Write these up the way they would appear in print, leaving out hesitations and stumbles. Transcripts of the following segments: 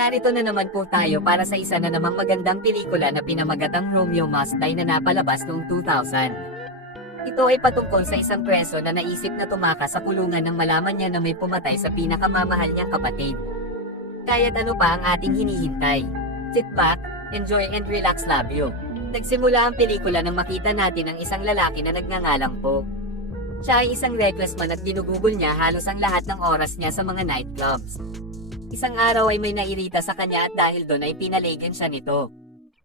Narito na naman po tayo para sa isa na namang magandang pelikula na pinamagatang Romeo Must Die na napalabas noong 2000. Ito ay patungkol sa isang preso na naisip na tumakas sa kulungan nang malaman niya na may pumatay sa pinakamamahal niyang kapatid. Kaya't ano pa ang ating hinihintay? Sit back, enjoy and relax, love you. Nagsimula ang pelikula nang makita natin ang isang lalaki na nagngangalang Po. Siya ay isang reckless man at ginugugol niya halos ang lahat ng oras niya sa mga nightclubs. Isang araw ay may nairita sa kanya at dahil doon ay pinaligyan siya nito.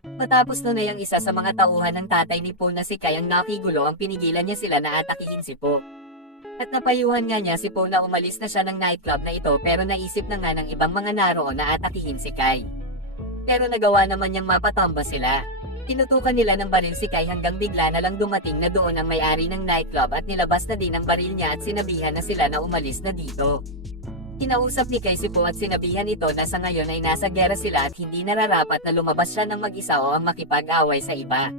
Matapos noon ay ang isa sa mga tauhan ng tatay ni Po na si Kai ang nakigulo ang pinigilan niya sila na atakihin si Po. At napayuhan nga niya si Po na umalis na siya ng nightclub na ito pero naisip na nga ng ibang mga naroon na atakihin si Kai. Pero nagawa naman niyang mapatamba sila. Tinutukan nila ng baril si Kai hanggang bigla na lang dumating na doon ang may-ari ng nightclub at nilabas na din ang baril niya at sinabihan na sila na umalis na dito. Kinausap ni Kai si Po at sinabihan ito na sa ngayon ay nasa gera sila at hindi nararapat na lumabas siya ng mag-isa o ang makipag-away sa iba.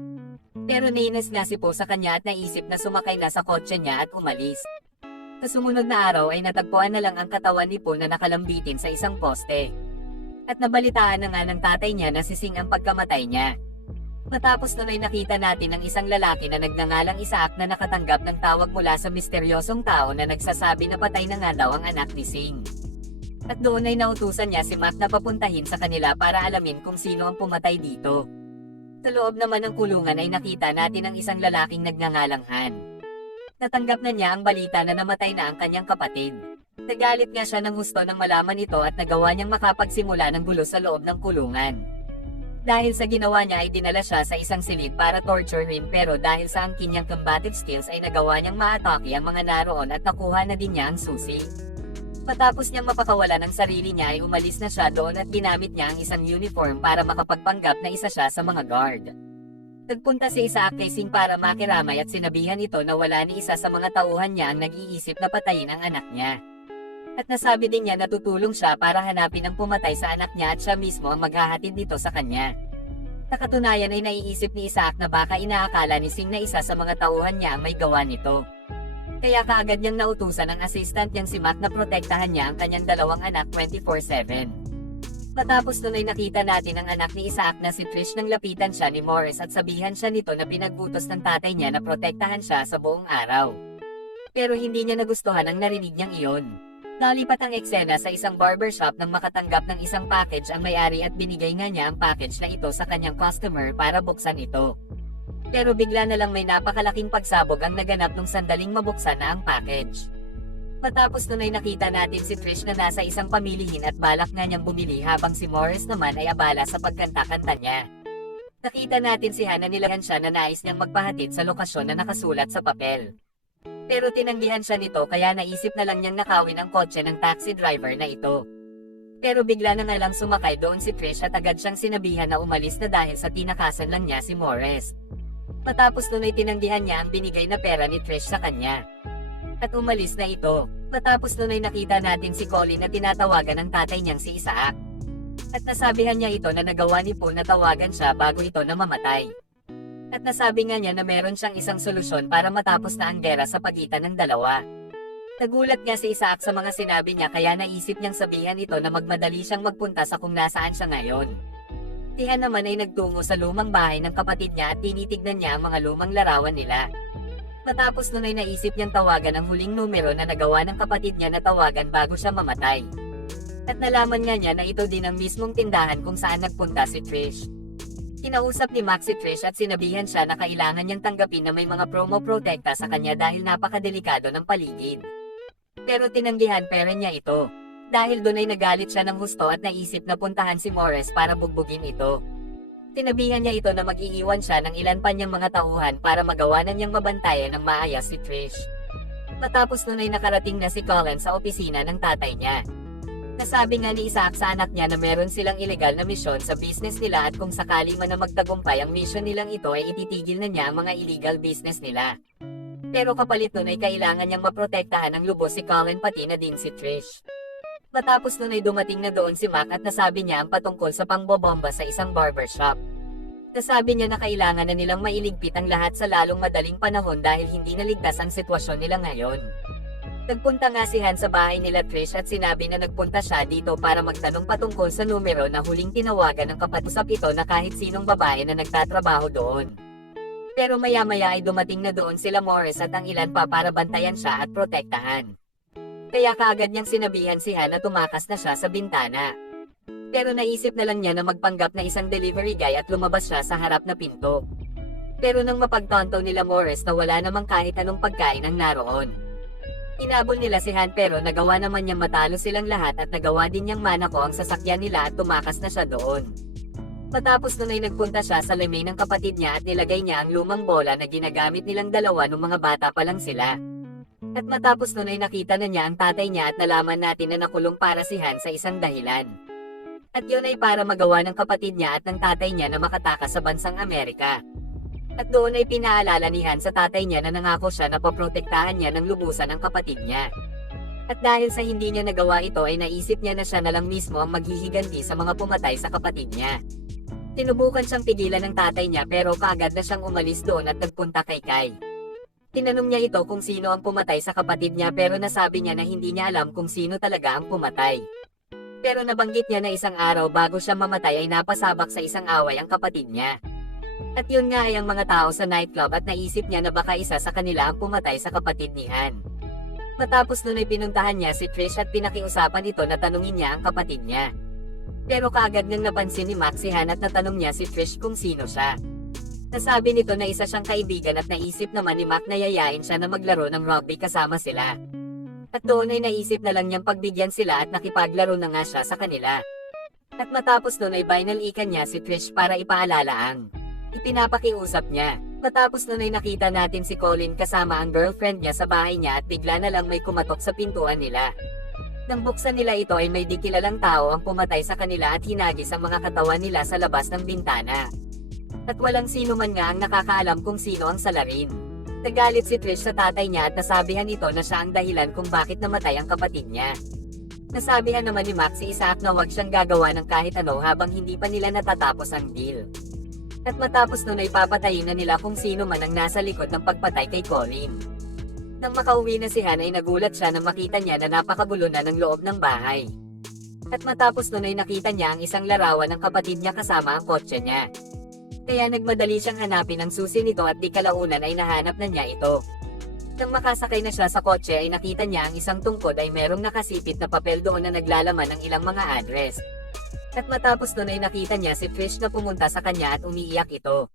Pero nainis nga si Po sa kanya at naisip na sumakay na sa kotse niya at umalis. Sa sumunod na araw ay natagpuan na lang ang katawan ni Po na nakalambitin sa isang poste. At nabalitaan na nga ng tatay niya na sising ang pagkamatay niya. Matapos nun ay nakita natin ang isang lalaki na nagngangalang Isaac na nakatanggap ng tawag mula sa misteryosong tao na nagsasabi na patay na nga daw ang anak ni Sing. At doon ay nautusan niya si Mac na papuntahin sa kanila para alamin kung sino ang pumatay dito. Sa loob naman ng kulungan ay nakita natin ang isang lalaking nagngangalang Han. Natanggap na niya ang balita na namatay na ang kanyang kapatid. Nagalit nga siya ng gusto nang malaman ito at nagawa niyang makapagsimula ng gulo sa loob ng kulungan. Dahil sa ginawa niya ay dinala siya sa isang silid para torture him pero dahil sa angkin niyang combative skills ay nagawa niyang maatake ang mga naroon at nakuha na din niya ang susi. Matapos niyang mapakawala ng sarili niya ay umalis na siya doon at ginamit niya ang isang uniform para makapagpanggap na isa siya sa mga guard. Nagpunta si Isaac kay Sing para makiramay at sinabihan ito na wala ni isa sa mga tauhan niya ang nag-iisip na patayin ang anak niya. At nasabi din niya na tutulong siya para hanapin ang pumatay sa anak niya at siya mismo ang maghahatid nito sa kanya. Sa katunayan ay naiisip ni Isaac na baka inaakala ni Sing na isa sa mga tauhan niya ang may gawa nito. Kaya kaagad niyang nautusan ang assistant niyang si Mac na protektahan niya ang kanyang dalawang anak 24/7. Matapos nun ay nakita natin ang anak ni Isaac na si Trish nang lapitan siya ni Morris at sabihan siya nito na pinagbutos ng tatay niya na protektahan siya sa buong araw. Pero hindi niya nagustuhan ang narinig niyang iyon. Nalipat ang eksena sa isang barbershop nang makatanggap ng isang package ang may-ari at binigay nga niya ang package na ito sa kanyang customer para buksan ito. Pero bigla na lang may napakalaking pagsabog ang naganap nung sandaling mabuksan na ang package. Matapos nun ay nakita natin si Trish na nasa isang pamilihin at balak nga niyang bumili habang si Morris naman ay abala sa pagkanta-kanta niya. Nakita natin si Hannah nilahan siya na nais niyang magpahatid sa lokasyon na nakasulat sa papel. Pero tinanggihan siya nito kaya naisip na lang niyang nakawin ang kotse ng taxi driver na ito. Pero bigla na nga lang sumakay doon si Trish at agad siyang sinabihan na umalis na dahil sa tinakasan lang niya si Morris. Matapos nun ay tinanggihan niya ang binigay na pera ni Trish sa kanya. At umalis na ito. Matapos nun ay nakita natin si Colin na tinatawagan ng tatay niyang si Isaac. At nasabihan niya ito na nagawa ni Paul na tawagan siya bago ito namamatay. At nasabi nga niya na meron siyang isang solusyon para matapos na ang gera sa pagitan ng dalawa. Nagulat nga si Isaac sa mga sinabi niya kaya naisip niyang sabihan ito na magmadali siyang magpunta sa kung nasaan siya ngayon. Tihan naman ay nagtungo sa lumang bahay ng kapatid niya at tinitignan niya ang mga lumang larawan nila. Matapos nun ay naisip niyang tawagan ang huling numero na nagawa ng kapatid niya na tawagan bago siya mamatay. At nalaman nga niya na ito din ang mismong tindahan kung saan nagpunta si Trish. Kinausap ni Max si Trish at sinabihan siya na kailangan niyang tanggapin na may mga promo protekta sa kanya dahil napakadelikado ng paligid. Pero tinanggihan pera niya ito. Dahil doon ay nagalit siya ng husto at naisip na puntahan si Morris para bugbugin ito. Tinabihan niya ito na mag-iiwan siya ng ilan pa niyang mga tauhan para magawa na niyang mabantayan ng maayos si Trish. Matapos noon ay nakarating na si Colin sa opisina ng tatay niya. Nasabi nga ni Isaac sa anak niya na meron silang ilegal na misyon sa business nila at kung sakali man na magtagumpay ang mission nilang ito ay ititigil na niya ang mga illegal business nila. Pero kapalit nun ay kailangan niyang maprotektahan ng lubos si Colin pati na din si Trish. Matapos nun ay dumating na doon si Mac at nasabi niya ang patungkol sa pangbobomba sa isang barbershop. Nasabi niya na kailangan na nilang mailigpit ang lahat sa lalong madaling panahon dahil hindi naligtas ang sitwasyon nila ngayon. Nagpunta nga si Han sa bahay nila Trish at sinabi na nagpunta siya dito para magtanong patungkol sa numero na huling tinawagan ng kapatid ito na kahit sinong babae na nagtatrabaho doon. Pero maya-maya ay dumating na doon sila Morris at ang ilan pa para bantayan siya at protektahan. Kaya kaagad niyang sinabihan si Han na tumakas na siya sa bintana. Pero naisip na lang niya na magpanggap na isang delivery guy at lumabas siya sa harap na pinto. Pero nang mapagtanto nila Morris na wala namang kahit anong pagkain ang naroon. Inabol nila si Han pero nagawa naman niyang matalo silang lahat at nagawa din niyang manako ang sasakyan nila at tumakas na siya doon. Matapos nun ay nagpunta siya sa lemay ng kapatid niya at nilagay niya ang lumang bola na ginagamit nilang dalawa nung mga bata pa lang sila. At matapos nun ay nakita na niya ang tatay niya at nalaman natin na nakulong para si Han sa isang dahilan. At yun ay para magawa ng kapatid niya at ng tatay niya na makatakas sa bansang Amerika. At doon ay pinaalala ni Han sa tatay niya na nangako siya na poprotektahan niya ng lubusan ang kapatid niya. At dahil sa hindi niya nagawa ito ay naisip niya na siya na lang mismo ang maghihiganti sa mga pumatay sa kapatid niya. Tinubukan siyang pigilan ng tatay niya pero kaagad na siyang umalis doon at nagpunta kay Kai. Tinanong niya ito kung sino ang pumatay sa kapatid niya pero nasabi niya na hindi niya alam kung sino talaga ang pumatay. Pero nabanggit niya na isang araw bago siya mamatay ay napasabak sa isang away ang kapatid niya. At yun nga ay ang mga tao sa nightclub at naisip niya na baka isa sa kanila ang pumatay sa kapatid ni Han. Matapos nun ay pinuntahan niya si Trish at pinakiusapan ito na tanungin niya ang kapatid niya. Pero kaagad nang napansin ni Max si Han at natanong niya si Trish kung sino siya. Nasabi nito na isa siyang kaibigan at naisip naman ni Mac na yayain siya na maglaro ng rugby kasama sila. At doon ay naisip na lang niyang pagbigyan sila at nakipaglaro na nga siya sa kanila. At matapos nun ay binalikan niya si Trish para ipaalala ang ipinapakiusap niya. Matapos nun ay nakita natin si Colin kasama ang girlfriend niya sa bahay niya at bigla na lang may kumatok sa pintuan nila. Nang buksan nila ito ay may di kilalang tao ang pumatay sa kanila at hinagis ang mga katawan nila sa labas ng bintana. At walang sino man nga ang nakakaalam kung sino ang salarin. Nagalit si Trish sa tatay niya at nasabihan ito na siya ang dahilan kung bakit namatay ang kapatid niya. Nasabihan naman ni Max si Isaac na huwag siyang gagawa ng kahit ano habang hindi pa nila natatapos ang deal. At matapos nun ay papatayin na nila kung sino man ang nasa likod ng pagpatay kay Colin. Nang makauwi na si Han ay nagulat siya na makita niya na napakagulo na ng loob ng bahay. At matapos nun ay nakita niya ang isang larawan ng kapatid niya kasama ang kotse niya. Kaya nagmadali siyang hanapin ang susi nito at di kalaunan ay nahanap na niya ito. Nang makasakay na siya sa kotse ay nakita niya ang isang tungkod ay merong nakasipit na papel doon na naglalaman ng ilang mga address. At matapos nun ay nakita niya si Trish na pumunta sa kanya at umiiyak ito.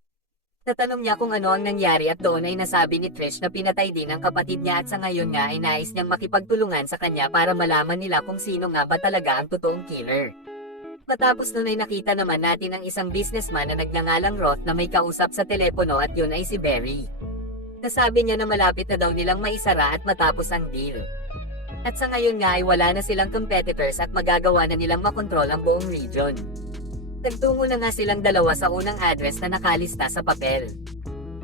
Natanong niya kung ano ang nangyari at doon ay nasabi ni Trish na pinatay din ang kapatid niya at sa ngayon nga ay nais niyang makipagtulungan sa kanya para malaman nila kung sino nga ba talaga ang totoong killer. Matapos nun ay nakita naman natin ang isang businessman na nagngangalang Roth na may kausap sa telepono at yun ay si Barry. Nasabi niya na malapit na daw nilang maisara at matapos ang deal. At sa ngayon nga ay wala na silang competitors at magagawa na nilang makontrol ang buong region. Nagtungo na nga silang dalawa sa unang address na nakalista sa papel.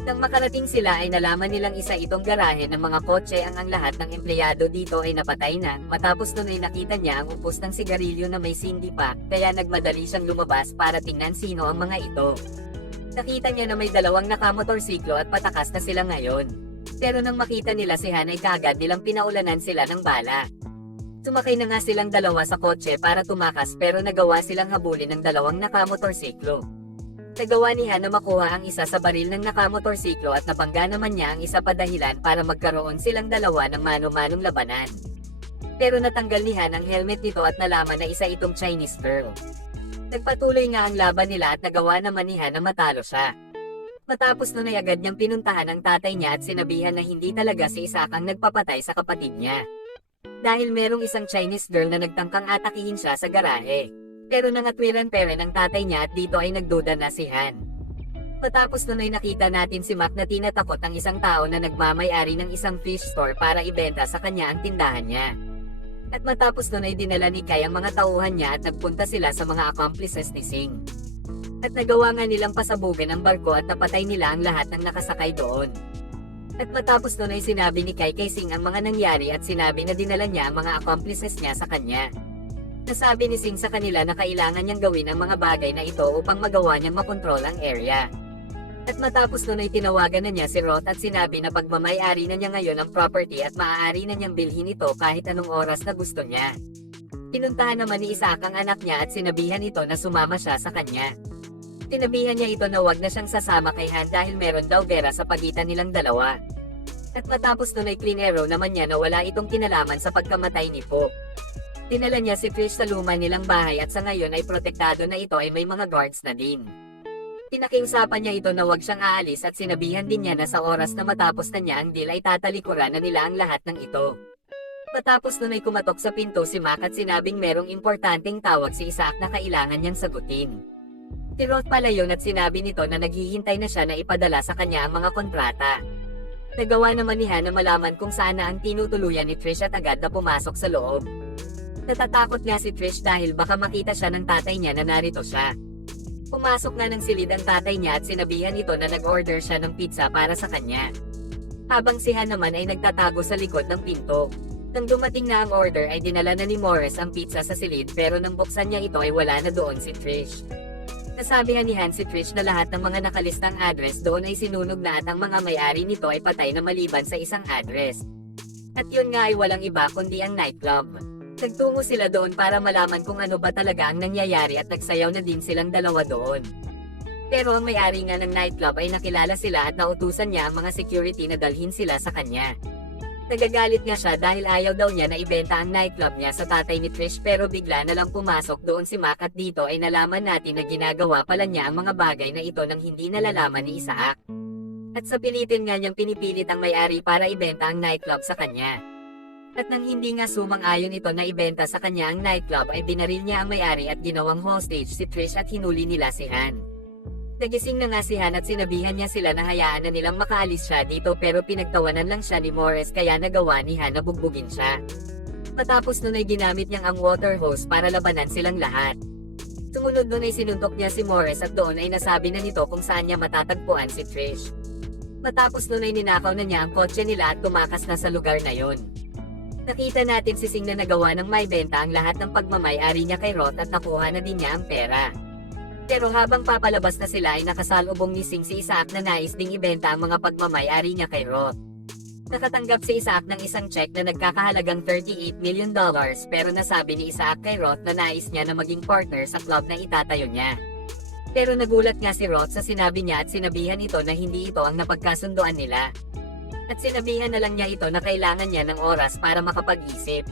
Nang makarating sila ay nalaman nilang isa itong garahe ng mga kotse ang lahat ng empleyado dito ay napatay na. Matapos nun ay nakita niya ang upos ng sigarilyo na may sindi pa, kaya nagmadali siyang lumabas para tingnan sino ang mga ito. Nakita niya na may dalawang nakamotorsiklo at patakas na sila ngayon. Pero nang makita nila si Han ay kaagad nilang pinaulanan sila ng bala. Sumakay na nga silang dalawa sa kotse para tumakas pero nagawa silang habulin ng dalawang nakamotorsiklo. Nagawa ni Han na makuha ang isa sa baril ng nakamotorsiklo at nabangga naman niya ang isa pa dahilan para magkaroon silang dalawa ng mano-manong labanan. Pero natanggal ni Han ang helmet nito at nalaman na isa itong Chinese girl. Nagpatuloy nga ang laban nila at nagawa naman ni Han na matalo siya. Matapos nun ay agad niyang pinuntahan ang tatay niya at sinabihan na hindi talaga si Isaac ang nagpapatay sa kapatid niya. Dahil merong isang Chinese girl na nagtangkang atakihin siya sa garahe. Pero nangatwiran pa rin ang tatay niya at dito ay nagduda na si Han. Matapos nun ay nakita natin si Mac na tinatakot ang isang tao na nagmamay-ari ng isang fish store para ibenta sa kanya ang tindahan niya. At matapos nun ay dinala ni Kai ang mga tauhan niya at nagpunta sila sa mga accomplices ni Singh. At nagawa nga nilang pasabugan ang barko at napatay nila ang lahat ng nakasakay doon. At matapos nun ay sinabi ni Kai kay Singh ang mga nangyari at sinabi na dinala niya ang mga accomplices niya sa kanya. Nasabi ni Singh sa kanila na kailangan niyang gawin ang mga bagay na ito upang magawa niyang makontrol ang area. At matapos nun ay tinawagan na niya si Roth at sinabi na pagmamay-ari na niya ngayon ang property at maaari na niyang bilhin ito kahit anong oras na gusto niya. Pinuntahan naman ni Isaac ang anak niya at sinabihan ito na sumama siya sa kanya. Sinabihan niya ito na wag na siyang sasama kay Han dahil meron daw gera sa pagitan nilang dalawa. At matapos nun ay clean naman niya na wala itong kinalaman sa pagkamatay ni Po. Dinala niya si Trish sa luma nilang bahay at sa ngayon ay protektado na ito ay may mga guards na din. Pinakiusapan niya ito na wag siyang aalis at sinabihan din niya na sa oras na matapos na niya ang deal ay tatalikuran na nila ang lahat ng ito. Matapos nun ay kumatok sa pinto si Mac at sinabing merong importanteng tawag si Isaac na kailangan niyang sagutin. Si Roth pala yun at sinabi nito na naghihintay na siya na ipadala sa kanya ang mga kontrata. Nagawa naman ni Han na malaman kung saan na ang tinutuluyan ni Trish at agad na pumasok sa loob. Natatakot nga si Trish dahil baka makita siya ng tatay niya na narito siya. Pumasok nga ng silid ang tatay niya at sinabihan ito na nag-order siya ng pizza para sa kanya. Habang si Han naman ay nagtatago sa likod ng pinto. Nang dumating na ang order ay dinala na ni Morris ang pizza sa silid pero nang buksan niya ito ay wala na doon si Trish. Nasabihan ni Han si Trish na lahat ng mga nakalistang address doon ay sinunog na at ang mga may-ari nito ay patay na maliban sa isang address. At yun nga ay walang iba kundi ang nightclub. Nagtungo sila doon para malaman kung ano ba talaga ang nangyayari at nagsayaw na din silang dalawa doon. Pero ang may-ari nga ng nightclub ay nakilala sila at nautusan niya ang mga security na dalhin sila sa kanya. Nagagalit nga siya dahil ayaw daw niya na ibenta ang nightclub niya sa tatay ni Trish pero bigla na lang pumasok doon si Mac at dito ay nalaman natin na ginagawa pala niya ang mga bagay na ito nang hindi nalalaman ni Isaac. At sa pilitin nga niyang pinipilit ang may-ari para ibenta ang nightclub sa kanya. At nang hindi nga sumang-ayon ito na ibenta sa kanya ang nightclub ay binaril niya ang may-ari at ginawang hostage si Trish at hinuli nila si Han. Nagising na nga si Han at sinabihan niya sila na hayaan na nilang makaalis siya dito pero pinagtawanan lang siya ni Morris kaya nagawa ni Han na bugbugin siya. Matapos nun ay ginamit niyang ang water hose para labanan silang lahat. Sumunod nun ay sinuntok niya si Morris at doon ay nasabi na nito kung saan niya matatagpuan si Trish. Matapos nun ay ninakaw na niya ang kotse nila at tumakas na sa lugar na yon. Nakita natin si Sing na nagawa ng may benta ang lahat ng pagmamay-ari niya kay Roth at nakuha na din niya ang pera. Pero habang papalabas na sila ay nakasalubong ni Sing si Isaac na nais ding ibenta ang mga pagmamay-ari niya kay Roth. Nakatanggap si Isaac ng isang check na nagkakahalagang $38 million pero nasabi ni Isaac kay Roth na nais niya na maging partner sa club na itatayo niya. Pero nagulat nga si Roth sa sinabi niya at sinabihan ito na hindi ito ang napagkasunduan nila. At sinabihan na lang niya ito na kailangan niya ng oras para makapag-isip.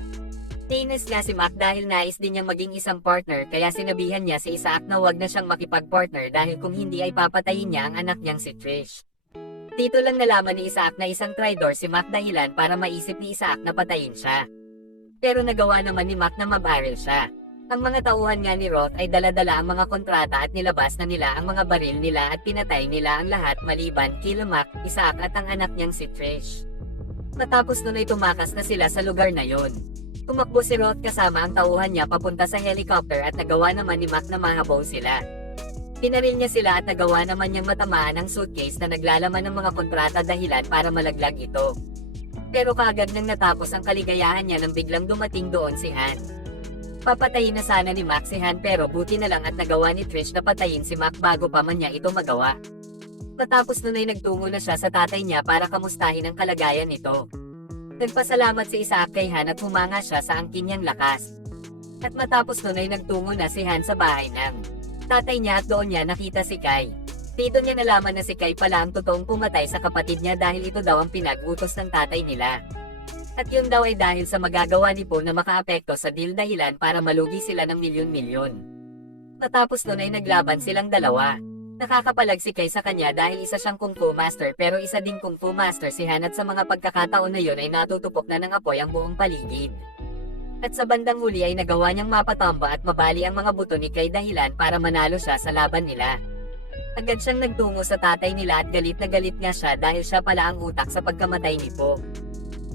Tinis nga si Mac dahil nais din niyang maging isang partner kaya sinabihan niya si Isaac na wag na siyang makipag-partner dahil kung hindi ay papatayin niya ang anak niyang si Trish. Dito lang nalaman ni Isaac na isang traidor si Mac dahilan para maisip ni Isaac na patayin siya. Pero nagawa naman ni Mac na mabaril siya. Ang mga tauhan nga ni Roth ay dala-dala ang mga kontrata at nilabas na nila ang mga baril nila at pinatay nila ang lahat maliban kila Mac, Isaac at ang anak niyang si Trish. Matapos nun ay tumakas na sila sa lugar na yon. Tumakbo si Roth kasama ang tauhan niya papunta sa helicopter at nagawa naman ni Mac na mahabol sila. Pinaril niya sila at nagawa naman niyang matamaan ang suitcase na naglalaman ng mga kontrata dahilan para malaglag ito. Pero kaagad nang natapos ang kaligayahan niya nang biglang dumating doon si Han. Papatayin na sana ni Mac si Han pero buti na lang at nagawa ni Trish na patayin si Mac bago pa man niya ito magawa. Matapos nun ay nagtungo na siya sa tatay niya para kamustahin ang kalagayan nito. Nagpasalamat si Isaac kay Han at humanga siya sa angkin niyang lakas. At matapos nun ay nagtungo na si Han sa bahay ng tatay niya at doon niya nakita si Kai. Dito niya nalaman na si Kai pala ang totoong pumatay sa kapatid niya dahil ito daw ang pinag-utos ng tatay nila. At yun daw ay dahil sa magagawa ni Po na makaapekto sa deal dahilan para malugi sila ng milyon-milyon. Matapos nun ay naglaban silang dalawa. Nakakapalag si Kai sa kanya dahil isa siyang kung fu master pero isa ding kung fu master si Han at sa mga pagkakataon na yun ay natutupok na ng apoy ang buong paligid. At sa bandang huli ay nagawa niyang mapatamba at mabali ang mga buto ni Kai dahilan para manalo siya sa laban nila. Agad siyang nagtungo sa tatay nila at galit na galit nga siya dahil siya pala ang utak sa pagkamatay ni Po.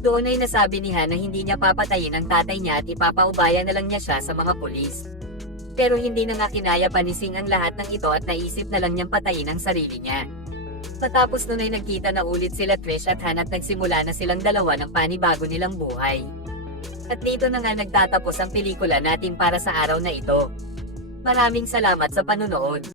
Doon ay nasabi ni Han na hindi niya papatayin ang tatay niya at ipapaubaya na lang niya siya sa mga pulis. Pero hindi na nga kinaya pa ni Sing ang lahat ng ito at naisip na lang niyang patayin ang sarili niya. Matapos nun ay nagkita na ulit sila Trish at Han at nagsimula na silang dalawa ng panibago nilang buhay. At dito na nga nagtatapos ang pelikula natin para sa araw na ito. Maraming salamat sa panonood.